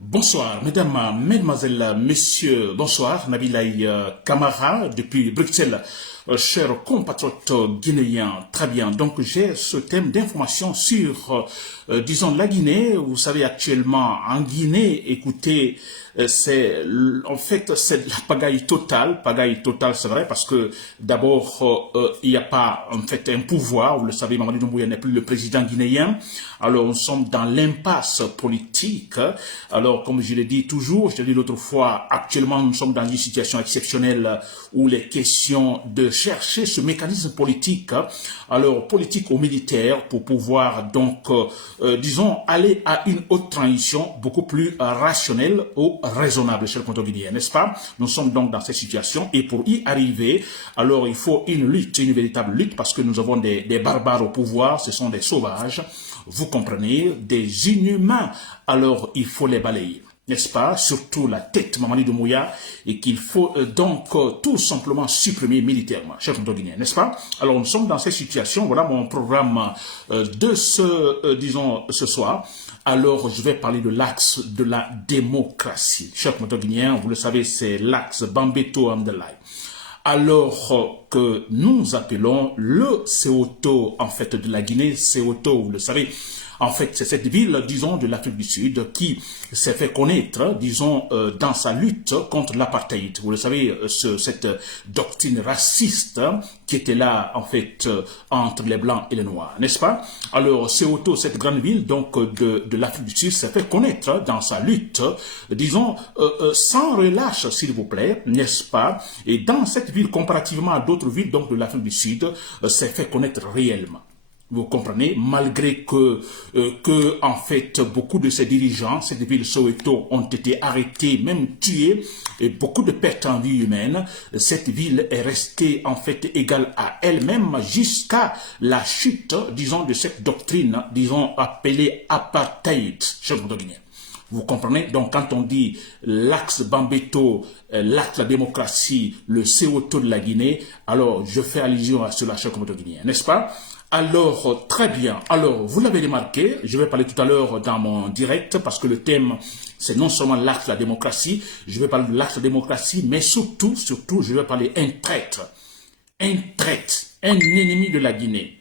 Bonsoir, mesdames, mesdemoiselles, messieurs, bonsoir, Nabilaï Kamara depuis Bruxelles, chers compatriotes guinéens, très bien. Donc j'ai ce thème d'information sur, disons, la Guinée. Vous savez, actuellement, en Guinée, écoutez, en fait, c'est la pagaille totale, c'est vrai, parce que d'abord, il n'y a pas, en fait, un pouvoir. Vous le savez, Mamadi Doumbouya n'est plus le président guinéen. Alors, nous sommes dans l'impasse politique. Alors, comme je l'ai dit toujours, je l'ai dit l'autre fois, actuellement, nous sommes dans une situation exceptionnelle où les questions de chercher ce mécanisme politique, alors politique ou militaire, pour pouvoir donc, disons, aller à une haute transition beaucoup plus rationnelle ou raisonnable, chers compatriotes, n'est-ce pas? Nous sommes donc dans cette situation et pour y arriver, alors il faut une lutte, une véritable lutte, parce que nous avons des barbares au pouvoir, ce sont des sauvages, vous comprenez, des inhumains, alors il faut les balayer. N'est-ce pas? Surtout la tête Mamadi Doumbouya et qu'il faut donc tout simplement supprimer militairement, chers compatriotes, n'est-ce pas? Alors nous sommes dans cette situation, voilà mon programme de disons, ce soir. Alors, je vais parler de l'axe de la démocratie. Chers compatriotes, vous le savez, c'est l'axe Bambeto Amdelay. Alors que nous appelons le Ceuta, en fait, de la Guinée, Ceuta, vous le savez. En fait, c'est cette ville, disons, de l'Afrique du Sud qui s'est fait connaître, disons, dans sa lutte contre l'apartheid. Vous le savez, cette doctrine raciste qui était là, en fait, entre les Blancs et les Noirs, n'est-ce pas? Alors, Ceuta, cette grande ville, donc, de l'Afrique du Sud, s'est fait connaître dans sa lutte, disons, sans relâche, s'il vous plaît, n'est-ce pas? Et dans cette ville, comparativement à d'autres villes, donc, de l'Afrique du Sud, s'est fait connaître réellement. Vous comprenez, malgré que, en fait, beaucoup de ces dirigeants, cette ville Soweto, ont été arrêtés, même tués, et beaucoup de pertes en vie humaine, cette ville est restée, en fait, égale à elle-même jusqu'à la chute, disons, de cette doctrine, disons, appelée apartheid, chers Guinéens. Vous comprenez? Donc, quand on dit l'axe Bambeto, l'axe de la démocratie, le Ceuta de la Guinée, alors je fais allusion à cela, chers Guinéens, n'est-ce pas? Alors, très bien. Alors, vous l'avez remarqué, je vais parler tout à l'heure dans mon direct parce que le thème, c'est non seulement l'axe de la démocratie, je vais parler de l'axe de la démocratie, mais surtout, je vais parler un traître, un ennemi de la Guinée.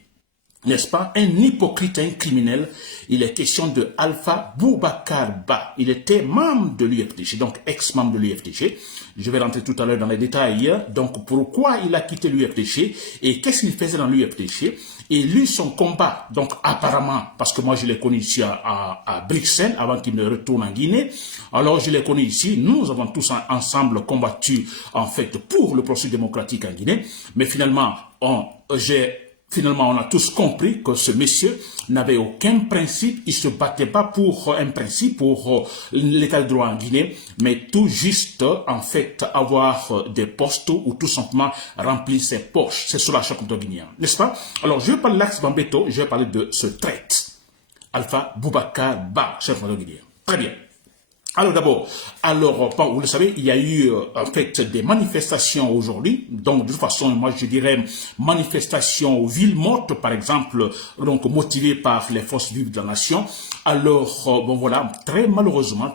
N'est-ce pas? Un hypocrite, un criminel. Il est question de Alpha Boubacar Ba. Il était membre de l'UFDG, donc ex-membre de l'UFDG. Je vais rentrer tout à l'heure dans les détails. Donc, pourquoi il a quitté l'UFDG et qu'est-ce qu'il faisait dans l'UFDG? Et lui, son combat, donc apparemment, parce que moi je l'ai connu ici à Bruxelles avant qu'il ne retourne en Guinée. Alors, je l'ai connu ici. Nous avons tous ensemble combattu, en fait, pour le processus démocratique en Guinée. Mais finalement, Finalement, on a tous compris que ce monsieur n'avait aucun principe, il se battait pas pour un principe, pour l'état de droit en Guinée, mais tout juste, en fait, avoir des postes ou tout simplement remplir ses poches. C'est cela chaque guinéen, n'est-ce pas? Alors, je vais parler de l'axe Bambeto, je vais parler de ce traite. Alpha Boubacar Ba, chef guinéen. Très bien. Alors d'abord, vous le savez, il y a eu en fait des manifestations aujourd'hui. Donc de toute façon, moi je dirais manifestations aux villes mortes, par exemple, donc motivées par les forces vives de la nation. Alors bon voilà, très malheureusement,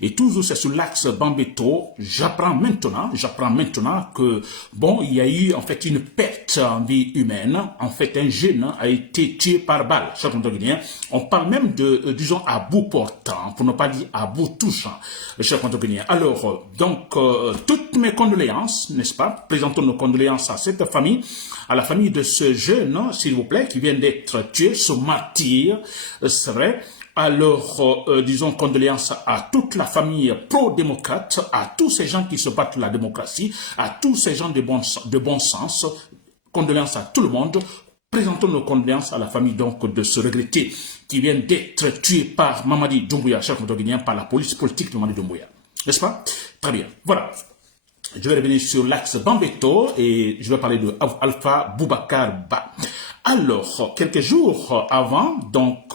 et toujours c'est sur l'axe Bambeto. J'apprends maintenant que bon, il y a eu en fait une perte en vie humaine. En fait, un jeune a été tué par balle. On parle même de, disons, à bout portant, pour ne pas dire à bout touchant, chers compatriotes. Alors, donc, toutes mes condoléances, n'est-ce pas? Présentons nos condoléances à cette famille, à la famille de ce jeune, s'il vous plaît, qui vient d'être tué, ce martyr, c'est vrai. Alors, disons condoléances à toute la famille pro-démocrate, à tous ces gens qui se battent pour la démocratie, à tous ces gens de bon sens. Condoléances à tout le monde. Présentons nos condoléances à la famille donc de ce regretté qui vient d'être tué par Mamadi Doumbouya, chef guinéen, par la police politique de Mamadi Doumbouya. N'est-ce pas? Très bien. Voilà. Je vais revenir sur l'axe Bambeto et je vais parler de Alpha Boubacar Ba. Alors, quelques jours avant, donc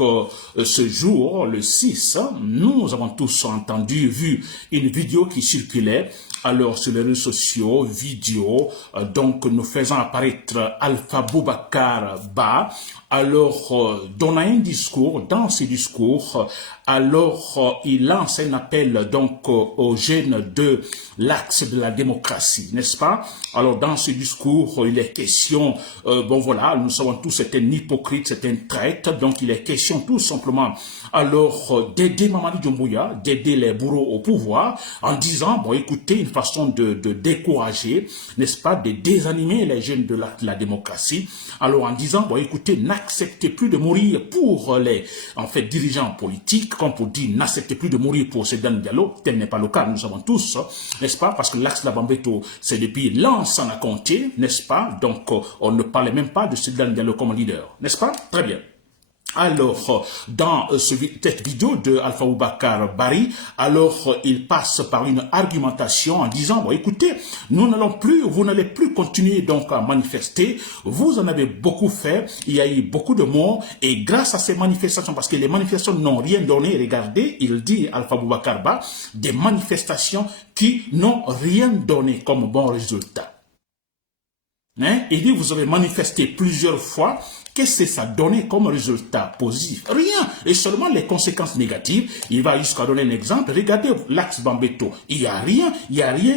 ce jour, le 6, nous avons tous entendu, vu une vidéo qui circulait alors sur les réseaux sociaux, vidéos, donc nous faisons apparaître Alpha Boubacar Ba, alors donnant un discours, dans ce discours, alors il lance un appel donc aux jeunes de l'axe de la démocratie, n'est-ce pas? Alors dans ce discours, il est question, bon voilà, nous savons tous c'est un hypocrite, c'est un traître, donc il est question tout simplement alors d'aider Mamadi Doumbouya, d'aider les bourreaux au pouvoir, en disant, bon écoutez, une façon de décourager, n'est-ce pas, de désanimer les jeunes de la démocratie, alors en disant, bon écoutez, n'acceptez plus de mourir pour les en fait dirigeants politiques, comme pour dire, n'acceptez plus de mourir pour Sedan Diallo, tel n'est pas le cas, nous savons tous, n'est-ce pas, parce que l'axe de la Bambeto, c'est depuis l'ancien à compter, n'est-ce pas, donc on ne parlait même pas de Sedan Diallo comme leader, n'est-ce pas? Très bien. Alors, dans cette vidéo de Alpha Boubacar Bari, alors il passe par une argumentation en disant, bon écoutez, nous n'allons plus, vous n'allez plus continuer donc à manifester, vous en avez beaucoup fait, il y a eu beaucoup de morts, et grâce à ces manifestations, parce que les manifestations n'ont rien donné, regardez, il dit Alpha Boubacar Ba, des manifestations qui n'ont rien donné comme bon résultat. Hein? Il dit, vous avez manifesté plusieurs fois. Qu'est-ce que ça a donné comme résultat positif? Rien. Et seulement les conséquences négatives. Il va jusqu'à donner un exemple. Regardez l'axe Bambeto. Il n'y a rien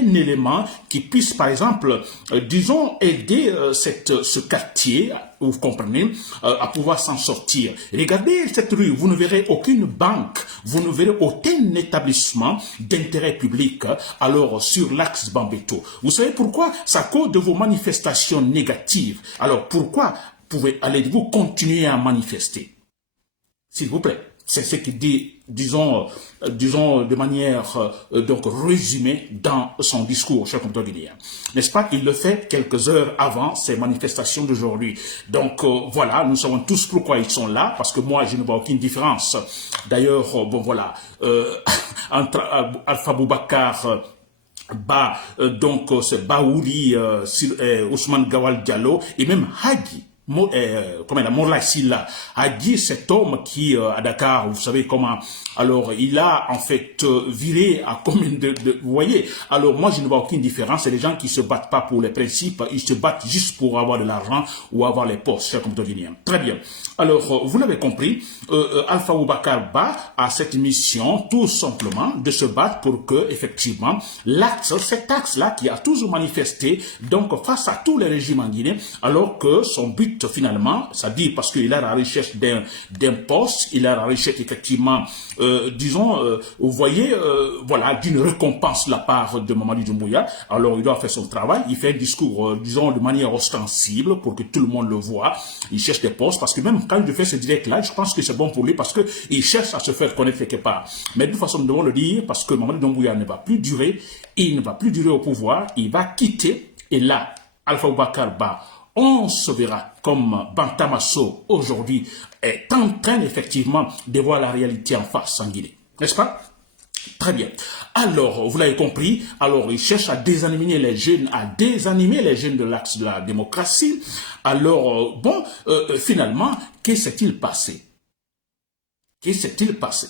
d'élément qui puisse, par exemple, disons, aider ce quartier, vous comprenez, à pouvoir s'en sortir. Regardez cette rue, vous ne verrez aucune banque, vous ne verrez aucun établissement d'intérêt public, alors, sur l'axe Bambeto. Vous savez pourquoi? C'est à cause de vos manifestations négatives. Alors, pourquoi allez-vous continuer à manifester? S'il vous plaît. C'est ce qu'il dit, disons de manière donc résumée dans son discours, cher compatriote guinéen. N'est-ce pas? Il le fait quelques heures avant ces manifestations d'aujourd'hui. Donc voilà, nous savons tous pourquoi ils sont là, parce que moi je ne vois aucune différence. D'ailleurs, bon voilà, entre Alpha Boubacar Ba, donc c'est Baouli, Ousmane Gawal Diallo et même Hagi. Morla Silla a dit cet homme qui à Dakar, vous savez comment, alors il a en fait viré à combien vous voyez, alors moi je ne vois aucune différence, c'est les gens qui se battent pas pour les principes, ils se battent juste pour avoir de l'argent ou avoir les postes, cher compatriotes guinéens. Très bien. Alors vous l'avez compris, Alpha Boubacar Ba a cette mission tout simplement de se battre pour que effectivement cet axe-là qui a toujours manifesté donc face à tous les régimes en Guinée, alors que son but finalement, ça dit parce qu'il a la recherche d'un poste, il a la recherche effectivement, disons, vous voyez, voilà, d'une récompense de la part de Mamadi Doumbouya. Alors il doit faire son travail, il fait un discours, disons, de manière ostensible pour que tout le monde le voit. Il cherche des postes parce que même quand il fait ce direct-là, je pense que c'est bon pour lui parce que il cherche à se faire connaître quelque part. Mais de toute façon, nous devons le dire parce que Mamadi Doumbouya ne va plus durer, il ne va plus durer au pouvoir, il va quitter. Et là, Alpha Boubacar Ba, on se verra comme Bantamasso aujourd'hui est en train effectivement de voir la réalité en face en Guinée. N'est-ce pas? Très bien. Alors, vous l'avez compris, alors il cherche à désanimer les jeunes, de l'axe de la démocratie. Alors, bon, finalement, que s'est-il passé? Que s'est-il passé?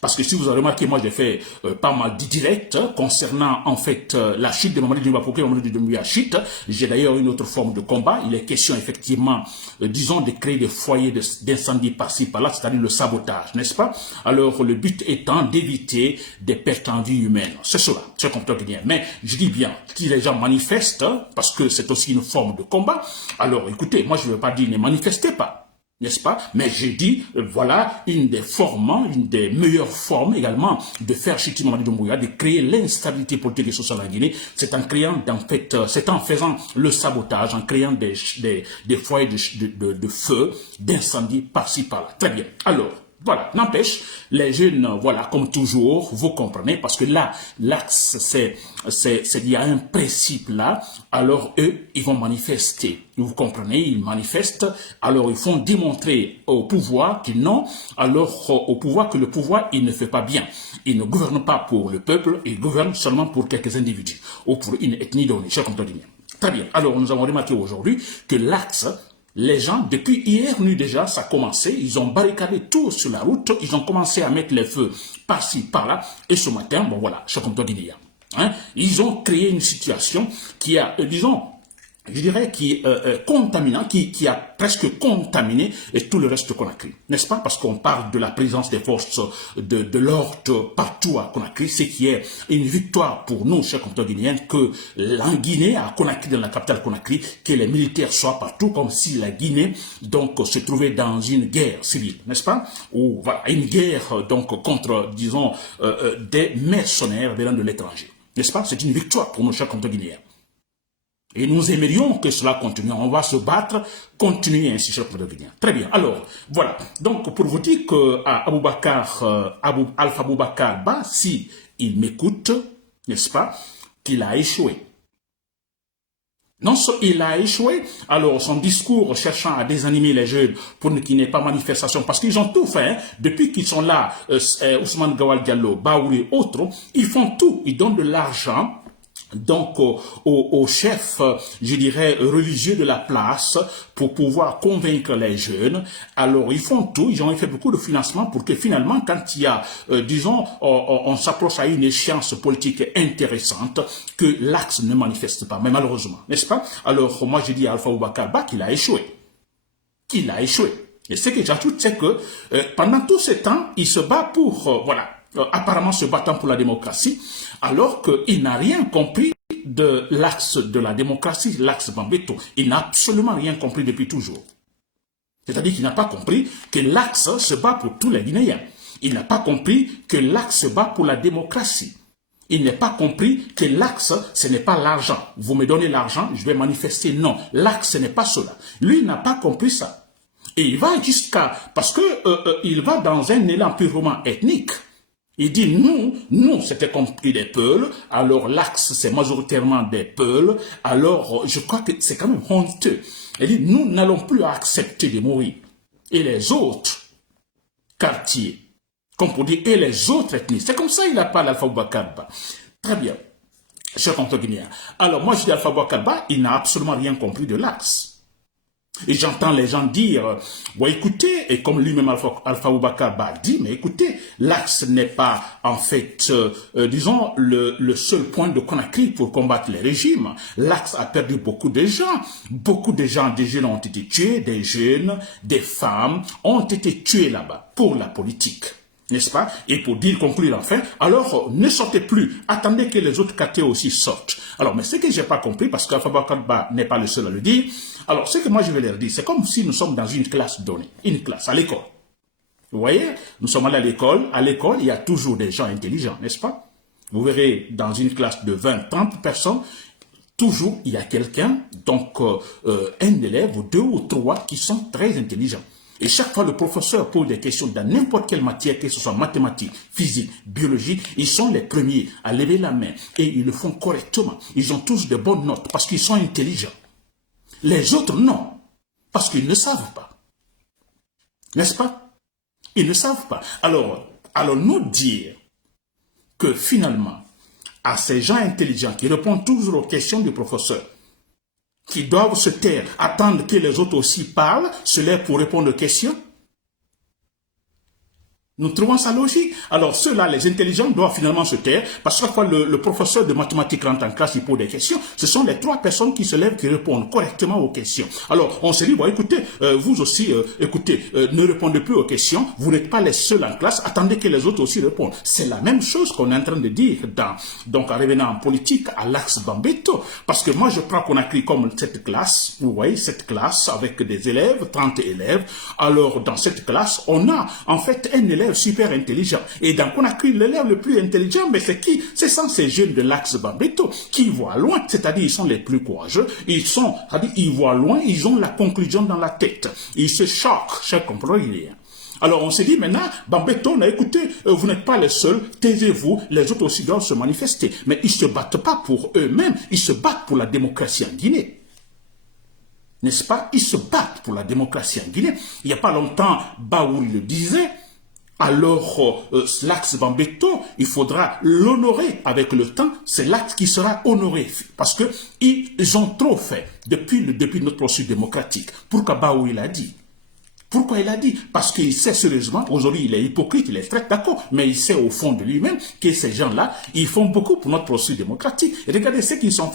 Parce que si vous avez remarqué, moi j'ai fait pas mal de directs concernant en fait la chute de Mamadi Doumbouya, pourquoi Mamadi Doumbouya chute. J'ai d'ailleurs une autre forme de combat. Il est question effectivement, disons, de créer des foyers d'incendie par-ci par-là, c'est-à-dire le sabotage, n'est-ce pas? Alors le but étant d'éviter des pertes en vie humaine. C'est cela, c'est comme toi bien. Mais je dis bien, si les gens manifestent, parce que c'est aussi une forme de combat, alors écoutez, moi je ne veux pas dire ne manifestez pas. N'est-ce pas? Mais j'ai dit, voilà, une des meilleures formes également de faire chuter Mamadi Doumbouya, de créer l'instabilité politique et sociale en Guinée, c'est en créant, en fait, c'est en faisant le sabotage, en créant des foyers de feu, d'incendie par-ci par-là. Très bien. Alors, voilà, n'empêche, les jeunes, voilà, comme toujours, vous comprenez, parce que là, l'axe, il y a un principe là, alors eux, ils vont manifester, vous comprenez, ils manifestent, alors ils font démontrer au pouvoir qu'ils n'ont, alors au pouvoir que le pouvoir, il ne fait pas bien. Il ne gouverne pas pour le peuple, il gouverne seulement pour quelques individus, ou pour une ethnie donnée, chers compatriotes. Très bien, alors nous avons remarqué aujourd'hui que l'axe, les gens, depuis hier nuit déjà, ça a commencé, ils ont barricadé tout sur la route, ils ont commencé à mettre les feux par-ci, par-là, et ce matin, bon voilà, chers compatriotes guinéens. Hein? Ils ont créé une situation qui a, disons, je dirais, qui est contaminant, qui a presque contaminé et tout le reste de Conakry. N'est-ce pas? Parce qu'on parle de la présence des forces de l'ordre partout à Conakry, ce qui est une victoire pour nous, chers compatriotes guinéens, que la Guinée, à Conakry, dans la capitale Conakry, que les militaires soient partout, comme si la Guinée, donc, se trouvait dans une guerre civile, n'est-ce pas? Ou, voilà, une guerre, donc, contre, disons, des mercenaires venant de l'étranger. N'est-ce pas? C'est une victoire pour nous, chers compatriotes guinéens. Et nous aimerions que cela continue. On va se battre, continuer ainsi, chers compatriotes guinéens. Très bien. Alors, voilà. Donc, pour vous dire que Alpha Boubacar Ba, si il m'écoute, n'est-ce pas, qu'il a échoué. Non seulement il a échoué, alors son discours cherchant à désanimer les jeunes pour qu'il n'y ait pas manifestation, parce qu'ils ont tout fait, hein, depuis qu'ils sont là, Ousmane Gawal Diallo, Baouri et autres, ils font tout, ils donnent de l'argent, donc aux chefs, je dirais, religieux de la place pour pouvoir convaincre les jeunes. Alors, ils font tout, ils ont fait beaucoup de financement pour que finalement, quand il y a, disons, on s'approche à une échéance politique intéressante, que l'axe ne manifeste pas, mais malheureusement, n'est-ce pas? Alors, moi, je dis à Alpha Boubacar Ba qu'il a échoué. Qu'il a échoué. Et ce que j'ajoute, c'est que pendant tout ce temps, il se bat pour, voilà, apparemment se battant pour la démocratie, alors qu'il n'a rien compris de l'axe de la démocratie, l'axe Bambeto. Il n'a absolument rien compris depuis toujours. C'est-à-dire qu'il n'a pas compris que l'axe se bat pour tous les Guinéens. Il n'a pas compris que l'axe se bat pour la démocratie. Il n'a pas compris que l'axe, ce n'est pas l'argent. Vous me donnez l'argent, je vais manifester. Non, l'axe, ce n'est pas cela. Lui, il n'a pas compris ça. Et il va jusqu'à... Parce que il va dans un élan purement ethnique. Il dit, nous, c'était compris des Peuls, alors l'axe, c'est majoritairement des Peuls, alors je crois que c'est quand même honteux. Il dit, nous n'allons plus accepter de mourir. Et les autres quartiers, comme pour dire, et les autres ethnies, c'est comme ça il a parlé Alpha Boubacar Ba. Très bien, cher compatriotes guinéens. Alors moi je dis Alpha Boubacar Ba, il n'a absolument rien compris de l'axe. Et j'entends les gens dire, bon écoutez, et comme lui-même Alpha Boubacar Ba dit, mais écoutez, l'axe n'est pas en fait, disons, le seul point de Conakry pour combattre les régimes. L'axe a perdu beaucoup de gens. Beaucoup de gens, des jeunes ont été tués, des jeunes, des femmes ont été tués là-bas pour la politique. N'est-ce pas? Et pour dire, conclure enfin, alors ne sortez plus, attendez que les autres quartiers aussi sortent. Alors, mais ce que j'ai pas compris, parce qu'Alpha Boubacar Ba n'est pas le seul à le dire, alors ce que moi je vais leur dire, c'est comme si nous sommes dans une classe donnée, une classe, à l'école. Vous voyez, nous sommes allés à l'école, il y a toujours des gens intelligents, n'est-ce pas? Vous verrez, dans une classe de 20, 30 personnes, toujours il y a quelqu'un, donc un élève, ou deux ou trois, qui sont très intelligents. Et chaque fois le professeur pose des questions dans n'importe quelle matière, que ce soit mathématiques, physique, biologie, ils sont les premiers à lever la main et ils le font correctement. Ils ont tous de bonnes notes parce qu'ils sont intelligents. Les autres, non, parce qu'ils ne savent pas. N'est-ce pas? Ils ne savent pas. Alors, allons-nous dire que finalement, à ces gens intelligents qui répondent toujours aux questions du professeur, qui doivent se taire, attendre que les autres aussi parlent, cela pour répondre aux questions. Nous trouvons ça logique. Alors ceux-là, les intelligents, doivent finalement se taire, parce que chaque fois le professeur de mathématiques rentre en classe, il pose des questions. Ce sont les trois personnes qui se lèvent, qui répondent correctement aux questions. Alors on se dit, bon écoutez, vous aussi, écoutez, ne répondez plus aux questions, vous n'êtes pas les seuls en classe, attendez que les autres aussi répondent. C'est la même chose qu'on est en train de dire donc en revenant en politique, à l'axe Bambeto. Parce que moi je prends Conakry comme cette classe, vous voyez, cette classe avec des élèves, 30 élèves. Alors dans cette classe, on a en fait un élève super intelligent. Et dans Conakry, l'élève le plus intelligent, mais c'est qui? C'est sans ces jeunes de l'axe Bambeto qui voient loin, c'est-à-dire ils sont les plus courageux, ils voient loin, ils ont la conclusion dans la tête. Ils se choquent, chers compatriotes. Alors on s'est dit maintenant, Bambeto, écoutez, vous n'êtes pas les seuls, taisez-vous, les autres aussi doivent se manifester. Mais ils ne se battent pas pour eux-mêmes, ils se battent pour la démocratie en Guinée. N'est-ce pas? Ils se battent pour la démocratie en Guinée. Il n'y a pas longtemps, Baouri le disait, alors l'axe Bambeto, il faudra l'honorer avec le temps, c'est l'axe qui sera honoré, parce qu'ils ont trop fait depuis notre processus démocratique. Pour qu'Abaoui l'a dit. Pourquoi il a dit? Parce qu'il sait sérieusement, aujourd'hui il est hypocrite, il est très d'accord, mais il sait au fond de lui-même que ces gens-là, ils font beaucoup pour notre processus démocratique. Et regardez ce qu'ils ont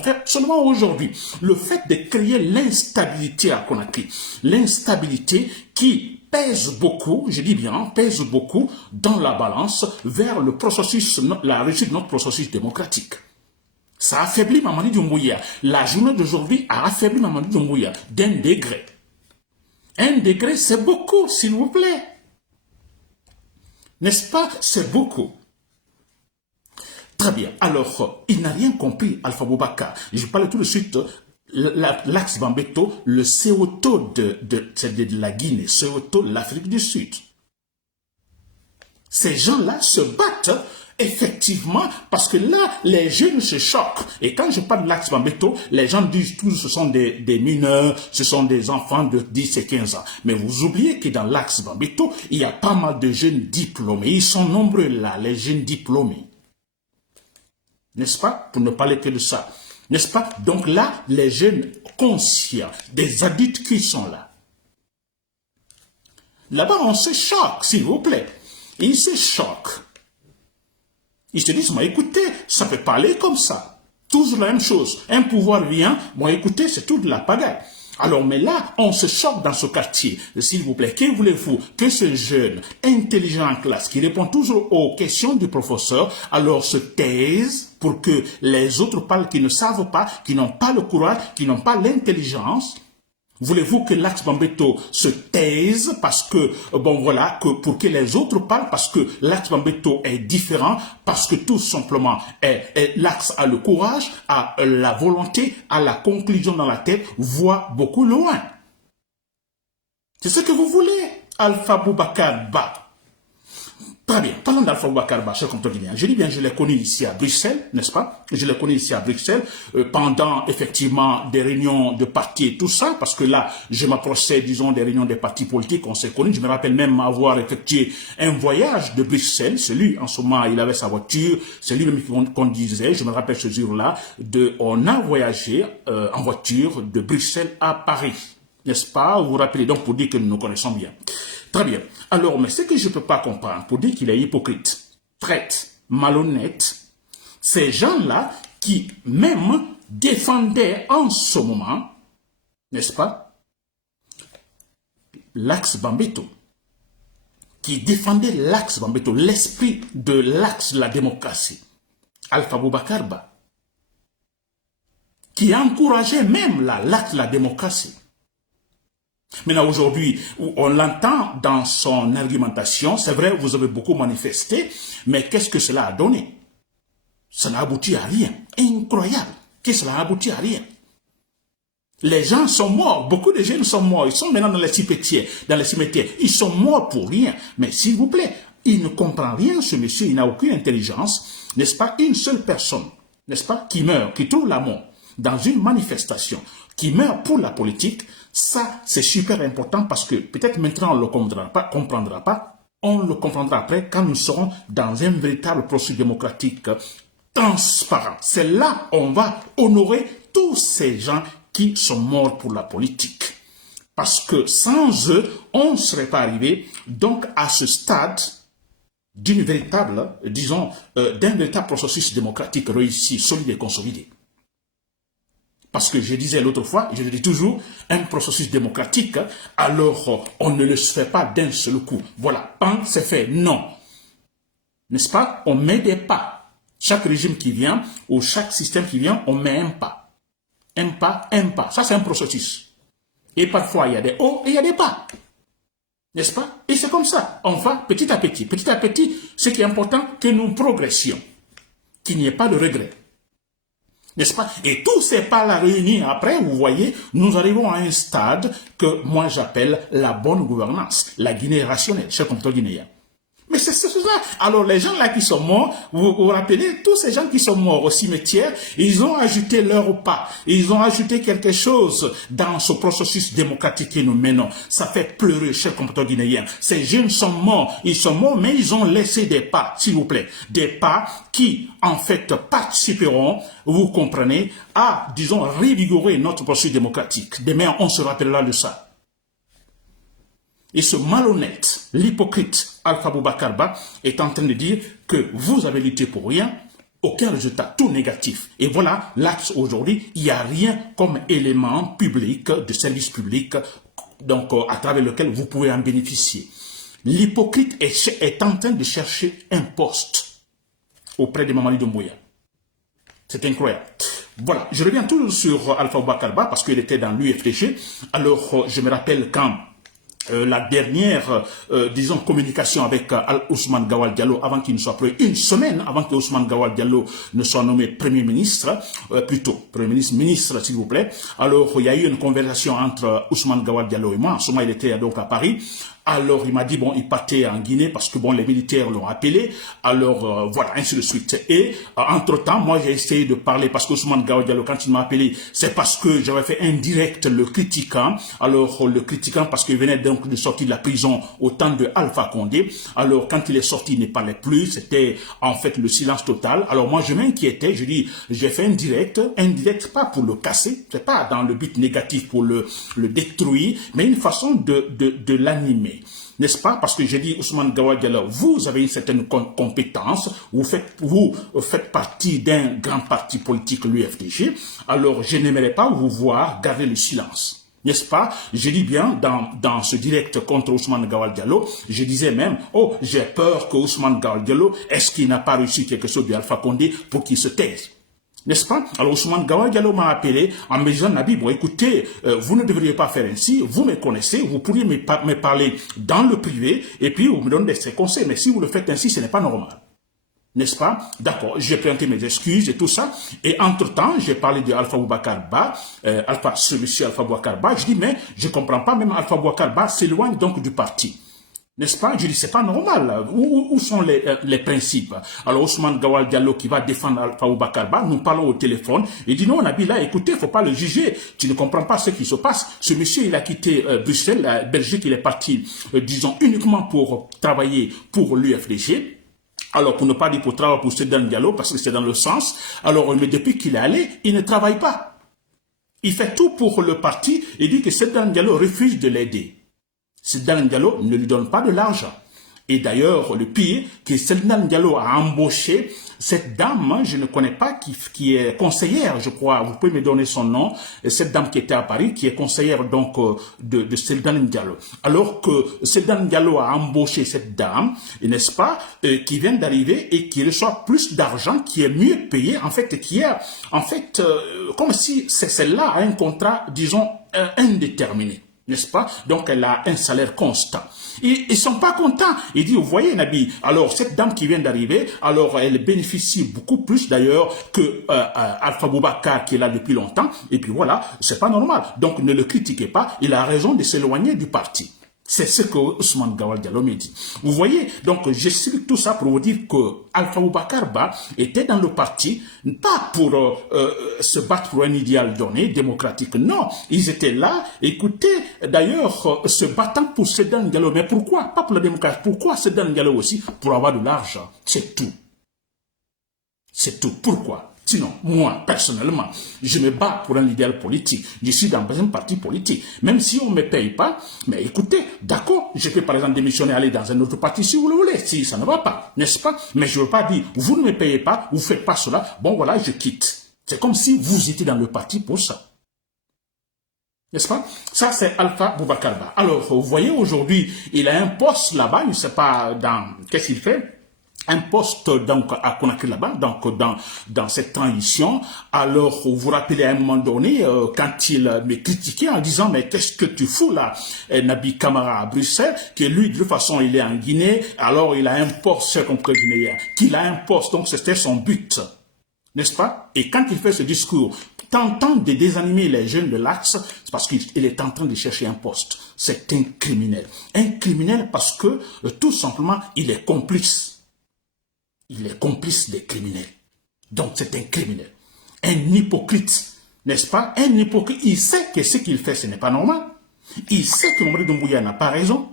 fait, seulement aujourd'hui. Le fait de créer l'instabilité à Conakry, l'instabilité qui pèse beaucoup, je dis bien, pèse beaucoup dans la balance vers le processus, la réussite de notre processus démocratique. Ça affaiblit Mamadi Doumbouya. La journée d'aujourd'hui a affaibli Mamadi Doumbouya d'un degré. Un degré, c'est beaucoup, s'il vous plaît. N'est-ce pas? C'est beaucoup. Très bien. Alors, il n'a rien compris, Alpha Boubacar. Je parle tout de suite, l'axe Bambeto, le CO2 de la Guinée, CO2 de l'Afrique du Sud. Ces gens-là se battent effectivement, parce que là, les jeunes se choquent. Et quand je parle de l'axe Bambeto, les gens disent tous ce sont des mineurs, ce sont des enfants de 10 et 15 ans. Mais vous oubliez que dans l'axe Bambeto, il y a pas mal de jeunes diplômés. Ils sont nombreux là, les jeunes diplômés. N'est-ce pas? Pour ne parler que de ça. N'est-ce pas? Donc là, les jeunes conscients, des adultes qui sont là. Là-bas, on se choque, s'il vous plaît. Ils se choquent. Ils se disent, écoutez, ça peut pas aller comme ça. Toujours la même chose. Un pouvoir vient, écoutez, c'est tout de la pagaille. Alors, mais là, on se choque dans ce quartier. S'il vous plaît, que voulez-vous? Que ce jeune, intelligent en classe, qui répond toujours aux questions du professeur, alors se taise pour que les autres parlent qui ne savent pas, qui n'ont pas le courage, qui n'ont pas l'intelligence. Voulez-vous que l'axe Bambeto se taise parce que, pour que les autres parlent, parce que l'axe Bambeto est différent, parce que tout simplement, l'axe a le courage, a la volonté, a la conclusion dans la tête, voit beaucoup loin. C'est ce que vous voulez, Alpha Boubacar Ba. Très bien, parlons d'Alpha Boubacar Ba, cher compteur guinéen. Je dis bien, je l'ai connu ici à Bruxelles, n'est-ce pas? Je l'ai connu ici à Bruxelles, pendant effectivement des réunions de partis et tout ça, parce que là, je m'approchais, disons, des réunions des partis politiques, on s'est connus. Je me rappelle même avoir effectué un voyage de Bruxelles. C'est lui, en ce moment, il avait sa voiture, c'est lui-même qui conduisait. Je me rappelle ce jour-là, on a voyagé en voiture de Bruxelles à Paris, n'est-ce pas? Vous vous rappelez donc pour dire que nous nous connaissons bien. Très bien. Alors, mais ce que je ne peux pas comprendre, pour dire qu'il est hypocrite, traite, malhonnête, ces gens-là qui même défendaient en ce moment, n'est-ce pas, l'axe Bambeto, qui défendait l'axe Bambeto, l'esprit de l'axe de la démocratie, Alpha Boubacar Ba, qui encourageait même l'axe de la démocratie. Maintenant, aujourd'hui, on l'entend dans son argumentation, c'est vrai, vous avez beaucoup manifesté, mais qu'est-ce que cela a donné? Ça n'a abouti à rien. Incroyable que cela a abouti à rien. Les gens sont morts, beaucoup de jeunes sont morts, ils sont maintenant dans les cimetières, ils sont morts pour rien. Mais s'il vous plaît, il ne comprend rien, ce monsieur, il n'a aucune intelligence, n'est-ce pas? Une seule personne, n'est-ce pas, qui meurt, qui trouve la mort dans une manifestation, qui meurt pour la politique. Ça, c'est super important parce que peut-être maintenant on ne le comprendra pas, on le comprendra après quand nous serons dans un véritable processus démocratique transparent. C'est là on va honorer tous ces gens qui sont morts pour la politique. Parce que sans eux, on ne serait pas arrivé donc à ce stade d'une véritable, disons, d'un véritable processus démocratique réussi, solide et consolidé. Parce que je disais l'autre fois, je le dis toujours, un processus démocratique, alors on ne le fait pas d'un seul coup. Voilà, pan, c'est fait. Non. N'est-ce pas? On met des pas. Chaque régime qui vient, ou chaque système qui vient, on met un pas. Un pas, un pas. Ça, c'est un processus. Et parfois, il y a des hauts et il y a des bas. N'est-ce pas? Et c'est comme ça. On va petit à petit. Petit à petit, ce qui est important, que nous progressions. Qu'il n'y ait pas de regret. N'est-ce pas? Et tous ces pas-là réunis après, vous voyez, nous arrivons à un stade que moi j'appelle la bonne gouvernance, la Guinée rationnelle, cher compteur guinéen. Mais c'est ça. Alors les gens là qui sont morts, vous vous rappelez, tous ces gens qui sont morts au cimetière, ils ont ajouté leur pas, ils ont ajouté quelque chose dans ce processus démocratique que nous menons. Ça fait pleurer, cher compteur guinéen. Ces jeunes sont morts, mais ils ont laissé des pas, s'il vous plaît, des pas qui en fait participeront, vous comprenez, à, disons, revigorer notre processus démocratique. Demain, on se rappellera de ça. Et ce malhonnête, l'hypocrite Alpha Boubacar Ba est en train de dire que vous avez lutté pour rien, aucun résultat, tout négatif. Et voilà, l'Axe aujourd'hui, il n'y a rien comme élément public, de service public, donc à travers lequel vous pouvez en bénéficier. L'hypocrite est en train de chercher un poste auprès de Mamadi Doumbouya. C'est incroyable. Voilà, je reviens toujours sur Alpha Boubacar Ba parce qu'il était dans l'UFDG. Alors, je me rappelle quand la dernière, disons, communication avec Ousmane Gawal Diallo avant qu'il ne soit prêt, une semaine avant que Ousmane Gawal Diallo ne soit nommé Premier ministre, plutôt, Premier ministre, s'il vous plaît. Alors, il y a eu une conversation entre Ousmane Gawal Diallo et moi. En ce moment, il était donc à Paris. Alors, il m'a dit, bon, il partait en Guinée parce que, bon, les militaires l'ont appelé. Alors, voilà, ainsi de suite. Et, entre-temps, moi, j'ai essayé de parler parce qu'Ousmane Gawal Diallo, quand il m'a appelé, c'est parce que j'avais fait un direct le critiquant. Alors, le critiquant parce qu'il venait donc de sortir de la prison au temps de Alpha Condé. Alors, quand il est sorti, il ne parlait plus. C'était, en fait, le silence total. Alors, moi, je m'inquiétais. Je dis, j'ai fait un direct pas pour le casser. C'est pas dans le but négatif pour le détruire, mais une façon de l'animer. N'est-ce pas? Parce que j'ai dit, Ousmane Gawal Diallo, vous avez une certaine compétence, vous faites partie d'un grand parti politique, l'UFDG, alors je n'aimerais pas vous voir garder le silence. N'est-ce pas? Je dis bien, dans ce direct contre Ousmane Gawal Diallo, je disais même, oh, j'ai peur que Ousmane Gawal Diallo, est-ce qu'il n'a pas réussi quelque chose de Alpha Condé pour qu'il se taise? N'est-ce pas? Alors Ousmane Gawal Diallo m'a appelé en me disant, Nabi, bon écoutez, vous ne devriez pas faire ainsi, vous me connaissez, vous pourriez me parler dans le privé et puis vous me donnez des conseils, mais si vous le faites ainsi, ce n'est pas normal. N'est-ce pas? D'accord, j'ai présenté mes excuses et tout ça. Et entre-temps, j'ai parlé de Alpha Boubacar Ba, ce monsieur Alpha Boubacar Ba. Je dis, mais je ne comprends pas, même Alpha Boubacar Ba s'éloigne donc du parti. N'est-ce pas? Je dis, c'est pas normal. Où sont les principes? Alors, Ousmane Gawal Diallo qui va défendre Alpha Boubacar Ba, nous parlons au téléphone. Il dit, non, Nabi, là, écoutez, faut pas le juger. Tu ne comprends pas ce qui se passe. Ce monsieur, il a quitté Bruxelles, la Belgique, il est parti, disons, uniquement pour travailler pour l'UFDG. Alors, pour ne pas dire pour travailler pour Sedan Diallo, parce que c'est dans le sens. Alors, mais depuis qu'il est allé, il ne travaille pas. Il fait tout pour le parti et dit que Sedan Diallo refuse de l'aider. Sedan Diallo ne lui donne pas de l'argent. Et d'ailleurs, le pire, que Sedan Diallo a embauché cette dame, je ne connais pas, qui est conseillère, je crois, vous pouvez me donner son nom, cette dame qui était à Paris, qui est conseillère donc de Sedan Diallo. Alors que Sedan Diallo a embauché cette dame, n'est-ce pas, qui vient d'arriver et qui reçoit plus d'argent, qui est mieux payé, en fait, qui est, en fait, comme si celle-là a un contrat, disons, indéterminé. N'est-ce pas? Donc, elle a un salaire constant. Ils ne sont pas contents. Il dit, vous voyez, Nabi, alors cette dame qui vient d'arriver, alors elle bénéficie beaucoup plus d'ailleurs que Alpha Boubacar qui est là depuis longtemps. Et puis voilà, c'est pas normal. Donc, ne le critiquez pas. Il a raison de s'éloigner du parti. C'est ce que Ousmane Gawal Diallo me dit. Vous voyez, donc j'explique tout ça pour vous dire que Alpha Boubacar Ba était dans le parti, pas pour se battre pour un idéal donné, démocratique, non. Ils étaient là, écoutez, d'ailleurs, se battant pour Sedan Diallo. Mais pourquoi? Pas pour la démocratie. Pourquoi Sedan Diallo aussi? Pour avoir de l'argent. C'est tout. C'est tout. Pourquoi? Sinon, moi, personnellement, je me bats pour un idéal politique. Je suis dans un parti politique. Même si on ne me paye pas, mais écoutez, d'accord, je peux par exemple démissionner, aller dans un autre parti si vous le voulez, si ça ne va pas, n'est-ce pas? Mais je ne veux pas dire, vous ne me payez pas, vous ne faites pas cela, bon voilà, je quitte. C'est comme si vous étiez dans le parti pour ça. N'est-ce pas? Ça, c'est Alpha Boubacar Ba. Alors, vous voyez, aujourd'hui, il a un poste là-bas, je ne sais pas qu'est-ce qu'il fait. Un poste donc à Conakry là-bas, donc dans cette transition. Alors, vous vous rappelez à un moment donné, quand il me critiquait en disant, mais qu'est-ce que tu fous là, Nabi Camara à Bruxelles, que lui, de toute façon, il est en Guinée, alors il a un poste, c'est comme guinéen, qu'il a un poste, donc c'était son but, n'est-ce pas? Et quand il fait ce discours, tentant de désanimer les jeunes de l'Axe, c'est parce qu'il est en train de chercher un poste. C'est un criminel. Un criminel parce que, tout simplement, il est complice. Il est complice des criminels. Donc c'est un criminel. Un hypocrite. N'est-ce pas? Un hypocrite. Il sait que ce qu'il fait, ce n'est pas normal. Il sait que Mamadi Doumbouya n'a pas raison.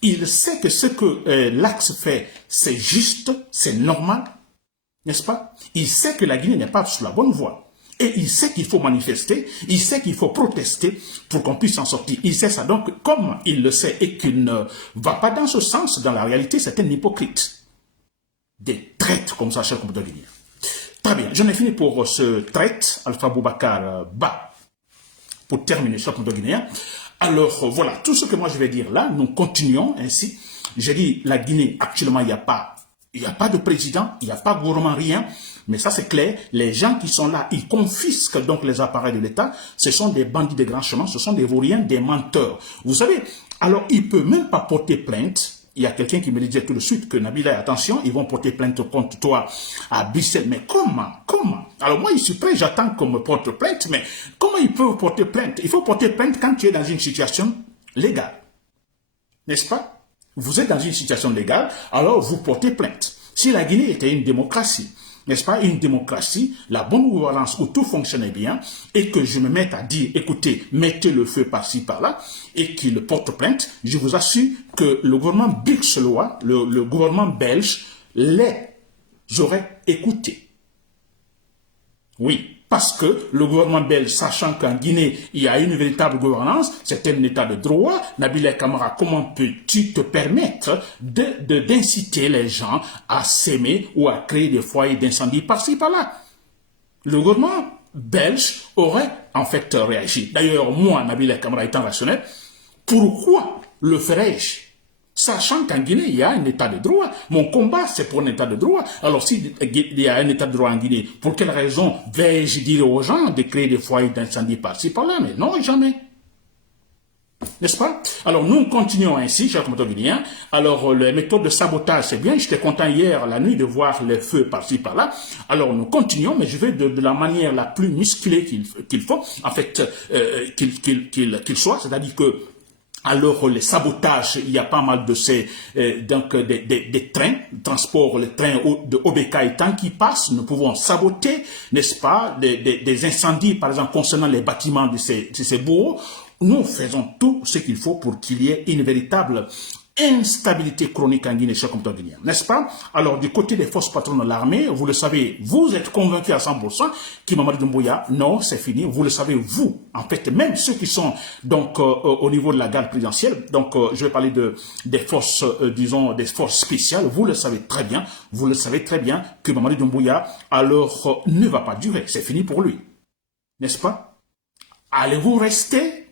Il sait que ce que l'Axe fait, c'est juste, c'est normal. N'est-ce pas? Il sait que la Guinée n'est pas sur la bonne voie. Et il sait qu'il faut manifester, il sait qu'il faut protester pour qu'on puisse s'en sortir. Il sait ça. Donc, comme il le sait et qu'il ne va pas dans ce sens, dans la réalité, c'est un hypocrite. Des traites comme ça, cher compatriote guinéen. Très bien, j'en ai fini pour ce traite, Alpha Boubacar Ba, pour terminer, cher compatriote guinéen. Alors, voilà, tout ce que moi je vais dire là, nous continuons ainsi. J'ai dit, la Guinée, actuellement, il n'y a pas de président, il n'y a pas de gouvernement, rien. Mais ça, c'est clair. Les gens qui sont là, ils confisquent donc les appareils de l'État. Ce sont des bandits de grand chemin, ce sont des vauriens, des menteurs. Vous savez, alors, il ne peut même pas porter plainte. Il y a quelqu'un qui me disait tout de suite que Nabila, attention, ils vont porter plainte contre toi à Bruxelles. Mais comment? Alors moi, je suis prêt, j'attends qu'on me porte plainte, mais comment ils peuvent porter plainte? Il faut porter plainte quand tu es dans une situation légale. N'est-ce pas? Vous êtes dans une situation légale, alors vous portez plainte. Si la Guinée était une démocratie, n'est-ce pas, une démocratie, la bonne gouvernance où tout fonctionnait bien, et que je me mette à dire, écoutez, mettez le feu par-ci, par-là, et qu'il porte plainte, je vous assure que le gouvernement bruxellois, le gouvernement belge, les aurait écoutés. Oui, parce que le gouvernement belge, sachant qu'en Guinée, il y a une véritable gouvernance, c'est un état de droit. Nabila Camara, comment peux-tu te permettre d'inciter les gens à s'aimer ou à créer des foyers d'incendie par-ci, par-là? Le gouvernement belge aurait en fait réagi. D'ailleurs, moi, Nabila Camara étant rationnel, pourquoi le ferais-je? Sachant qu'en Guinée, il y a un état de droit. Mon combat, c'est pour un état de droit. Alors, s'il y a un état de droit en Guinée, pour quelle raison vais-je dire aux gens de créer des foyers d'incendie par-ci, par-là? Mais non, jamais. N'est-ce pas? Alors, nous continuons ainsi, chers compatriotes guinéens. Alors, les méthodes de sabotage, c'est bien. J'étais content hier, la nuit, de voir les feux par-ci, par-là. Alors, nous continuons, mais je vais de la manière la plus musclée qu'il faut, en fait, qu'il soit. C'est-à-dire que, alors, les sabotages, il y a pas mal de ces, donc, des trains, transport, les trains de OBK et tant qui passent, nous pouvons saboter, n'est-ce pas, des incendies, par exemple, concernant les bâtiments de ces bourgs. Nous faisons tout ce qu'il faut pour qu'il y ait une véritable instabilité chronique en Guinée, chers compatriotes guinéens, n'est-ce pas? Alors, du côté des forces patronnes de l'armée, vous le savez, vous êtes convaincus à 100% qu'Imamadi Doumbouya, non, c'est fini, vous le savez, vous, en fait, même ceux qui sont, donc, au niveau de la garde présidentielle, donc, je vais parler des forces, disons, des forces spéciales, vous le savez très bien que Mamadi Doumbouya, alors, ne va pas durer, c'est fini pour lui, n'est-ce pas? Allez-vous rester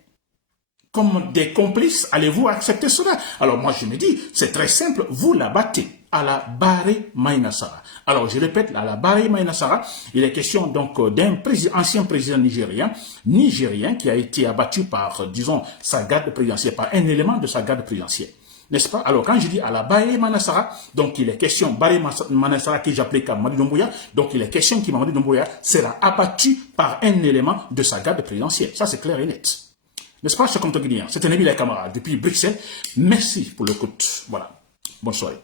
comme des complices, allez-vous accepter cela? Alors moi je me dis, c'est très simple, vous la battez à la Baré Maïnassara. Alors je répète, à la Baré Maïnassara, il est question donc d'un ancien président nigérien qui a été abattu par, disons, sa garde présidentielle, par un élément de sa garde présidentielle. N'est-ce pas? Alors, quand je dis à la Baré Maïnassara, donc il est question, Baré Maïnassara que j'appelais comme Mamadi Doumbouya, donc il est question que Mamadi Doumbouya sera abattu par un élément de sa garde présidentielle. Ça, c'est clair et net. N'est-ce pas, chers compatriotes guinéens? C'était Nabila Camara depuis Bruxelles. Merci pour l'écoute. Voilà. Bonne soirée.